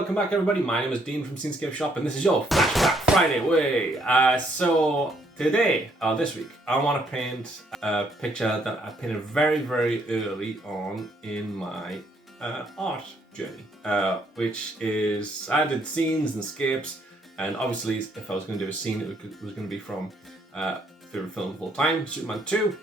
welcome back everybody. My name is Dean from Moonscapes Shop and this is your Flashback Friday way. So today, this week, I want to paint a picture that I painted very early on in my art journey, which is, I did scenes and scapes, and obviously if I was going to do a scene, it was going to be from favorite film of all time, Superman 2.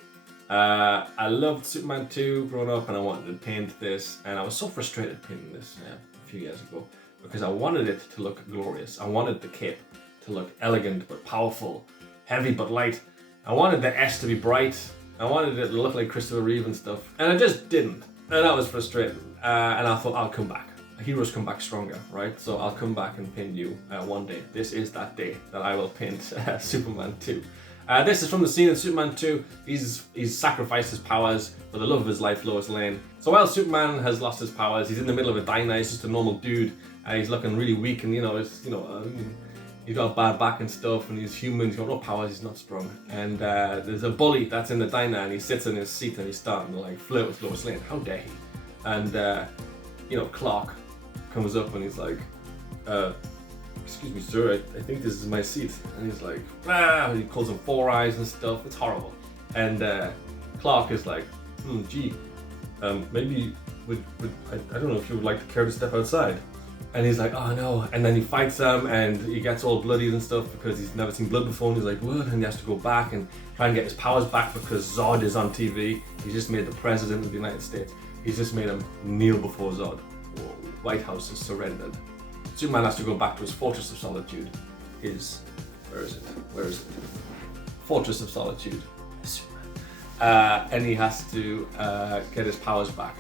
I loved Superman 2 growing up and I wanted to paint this, and I was so frustrated painting this a few years ago because I wanted it to look glorious. I wanted the cape to look elegant but powerful, heavy but light. I wanted the S to be bright. I wanted it to look like Christopher Reeve and stuff, and I just didn't, and that was frustrating. And I thought, I'll come back. Heroes come back stronger, right? So I'll come back and paint you one day. This is that day that I will paint Superman 2. This is from the scene in Superman 2. He's sacrificed his powers for the love of his life, Lois Lane. So while Superman has lost his powers, he's in the middle of a diner. He's just a normal dude. He's looking really weak, and he's got a bad back and stuff, and he's human. He's got no powers. He's not strong. And there's a bully that's in the diner, and he sits in his seat and he's starting to like flirt with Lois Lane. How dare he? And Clark comes up and he's like, excuse me, sir, I think this is my seat. And he's like, he calls him Four Eyes and stuff. It's horrible. And Clark is like, maybe I don't know if you would like to care to step outside. And he's like, oh no. And then he fights them and he gets all bloodied and stuff because he's never seen blood before. And he's like, what? And he has to go back and try and get his powers back because Zod is on TV. He's just made the president of the United States. He's just made him kneel before Zod. White House is surrendered. Superman has to go back to his Fortress of Solitude. Where is it? Fortress of Solitude. Superman. And he has to get his powers back.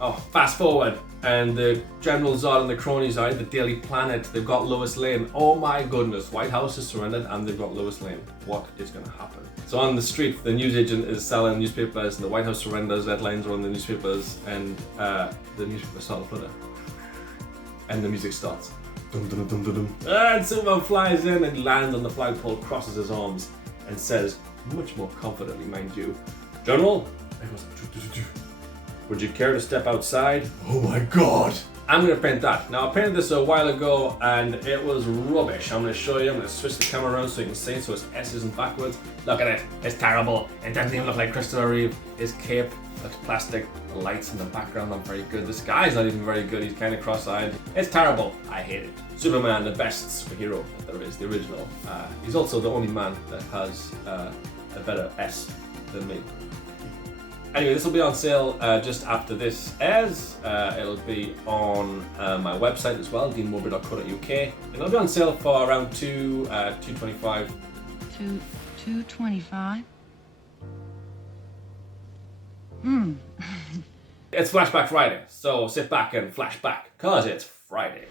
Oh, fast forward, and the General Zod and the cronies are at the Daily Planet. They've got Lois Lane. Oh my goodness, White House is surrendered and they've got Lois Lane. What is going to happen? So on the street, the news agent is selling newspapers, and the White House surrenders. Headlines are on the newspapers, and the newspapers start to flutter. And the music starts. Dum, dum, dum, dum, dum. And Superman flies in and lands on the flagpole, crosses his arms, and says, much more confidently, mind you, General, would you care to step outside? Oh my god! I'm going to paint that. Now, I painted this a while ago and it was rubbish. I'm going to show you. I'm going to switch the camera around so you can see it so his S isn't backwards. Look at it. It's terrible. It doesn't even look like Christopher Reeve. His cape looks plastic. The lights in the background aren't very good. This guy's not even very good. He's kind of cross-eyed. It's terrible. I hate it. Superman, the best superhero that there is, the original. He's also the only man that has a better S than me. Anyway, this will be on sale just after this airs. It'll be on my website as well, deanmowbray.co.uk. And it'll be on sale for around $225. $225? It's Flashback Friday, so sit back and flash back, cause it's Friday.